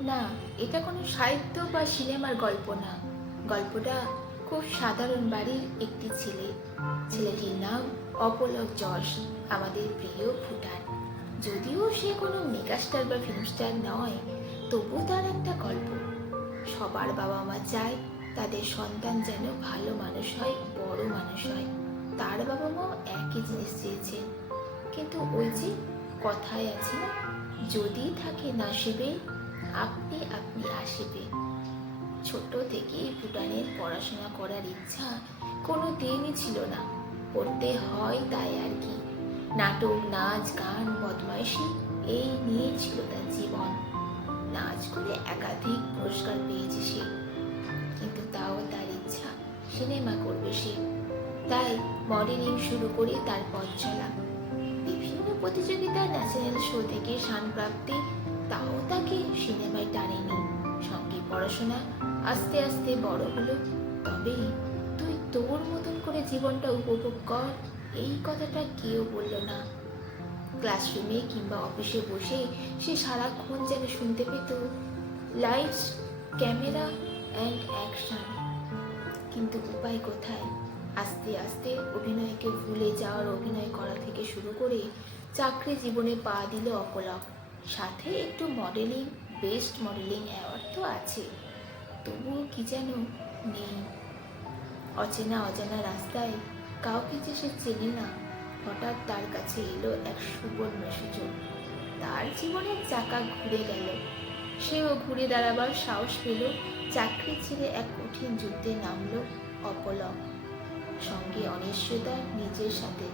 না, এটা কোনো সাহিত্য বা সিনেমার গল্প না। গল্পটা খুব সাধারণ বাড়ির একটি ছেলে। ছেলেটির নাম অপলক যশ, আমাদের প্রিয় ভুটান। যদিও সে কোনো মেগাস্টার বা ফিল্মস্টার নয়, তবু তার একটা গল্প। সবার বাবা মা চায় তাদের সন্তান যেন ভালো মানুষ হয়, বড় মানুষ হয়। তার বাবা মাও একই জিনিস চেয়েছেন। কিন্তু ওই যে কথায় আছে না, যদি থাকে না নাসিবে আপনি আপনি আসিবে। ছোট থেকেই ভুটানের পড়াশোনা করার ইচ্ছা কোনো দিনই ছিল না। পড়তে হয় তাই আর কি। নাটক, নাচ, গান, বদমাইশি, এই নিয়ে ছিল তার জীবন। নাচ করে একাধিক পুরস্কার পেয়েছে সে। কিন্তু তাও তার ইচ্ছা, সিনেমা করবে সে। তাই মডেলিং শুরু করে তার পথ চলা। বিভিন্ন প্রতিযোগিতা ন্যাশনাল শো থেকে তাকে সিনেমায় টানেনি। সঙ্গে পড়াশোনা আস্তে আস্তে বড় হলো। তবে তুই তোর মতন করে জীবনটা উপভোগ কর, এই কথাটা কেউ বলল না। ক্লাসরুমে কিংবা অফিসে বসে সে সারাক্ষণ যেন শুনতে পেত, লাইটস, ক্যামেরা অ্যান্ড অ্যাকশন কিন্তু উপায় কোথায়? আস্তে আস্তে অভিনয়কে ভুলে যাওয়ার অভিনয় করা থেকে শুরু করে চাকরি জীবনে পা দিল অপলক। সাথে একটু মডেলিং বেস্ট মডেলিং অ্যাওয়ার্ড তো আছে। তবুও কি যেন নেই। অচেনা অজানা রাস্তায় কাউকে যে সে চেনে না, হঠাৎ তার কাছে এলো এক সুবর্ণ সুযোগ। তার জীবনের চাকা ঘুরে গেল। সেও ঘুরে দাঁড়াবার সাহস পেল, চাকরি ছেড়ে এক কঠিন যুদ্ধে নামল অপলক। সঙ্গে অনিশ্চয়তা নিজের সাথে।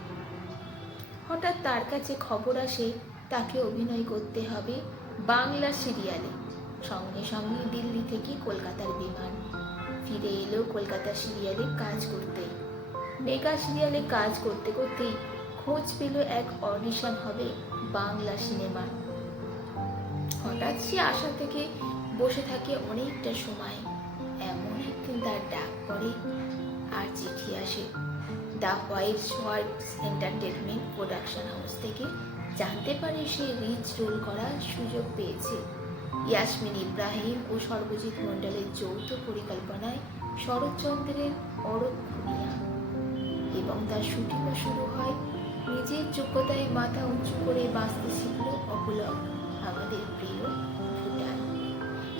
হঠাৎ তার কাছে খবর আসে, তাকে অভিনয় করতে হবে বাংলা সিরিয়ালে। সঙ্গে সঙ্গে দিল্লি থেকে কলকাতার বিমান। ফিরে এলো কলকাতা সিরিয়ালে কাজ করতে। মেগা সিরিয়ালে কাজ করতে করতেই খোঁজ পেল এক অডিশন হবে বাংলা সিনেমার হঠাৎ সে আশা থেকে বসে থাকে অনেকটা সময়। এমন একদিন তার ডাক পড়ে, আর চিঠি আসে। The white Schwartz entertainment production house থেকে জানতে পারে সে রিচ রোল করার সুযোগ পেয়েছে। ইয়াসমিন ইব্রাহিম ও সর্বজিৎ মণ্ডলের যৌথ পরিকল্পনায় শরৎচন্দ্রের অরব এবং তার শুটিংও শুরু হয়। নিজের যোগ্যতায় মাথা উঁচু করে বাঁচতে শিখল অপুলক, আমাদের প্রিয় ভুটান।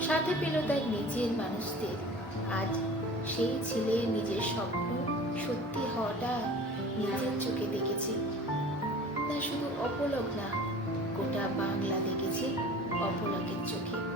সাথে পেল তার নিজের মানুষদের। আজ সেই ছেলে নিজের স্বপ্ন সত্যি হওয়াটা নিজের চোখে দেখেছে। তা শুধু অপলক না গোটা বাংলা দেখেছে অপলকের চোখে।